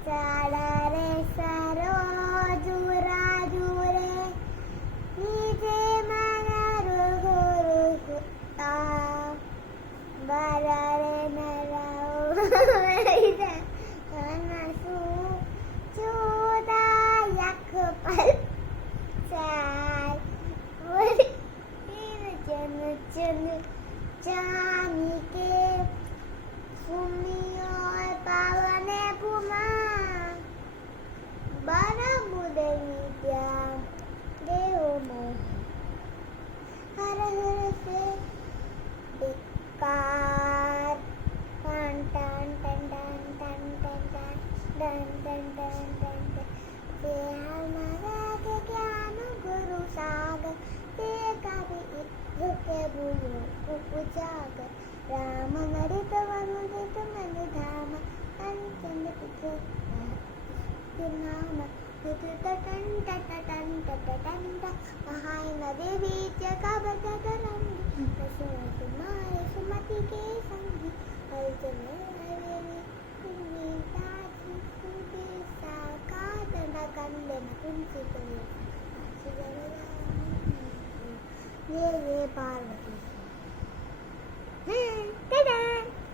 ચાલે રે સરોજુ રાજુ રે નીચે મારા રૂહુ રૂહુ બારા રે નરાઓ અનસુ ચોદા યખ પલ ચાલ ચન ચન ચાની કે સુમિયો પાવને પુમા બારા મુદની ત્યાં દેવો મોહ હર હર સે બેકાર ton ton ton ton ton ton ton ton ton ton તે હમારા કે જ્ઞાન ગુરુ સાગર તે કવિ ઝુકે ભૂલો ઉપજાગર રામ નરિત વનુદિત મન ધામ અંચન પિછે નામ ટન ટન ટન મહાય નદી બીચ કબજ કરંગી પશુઓ સુમાય સુમતિ કે સંગી હલચલ હવેલી તાજી સુદી સાકા દંડા કંદન કુંસી કરે ये पार्वती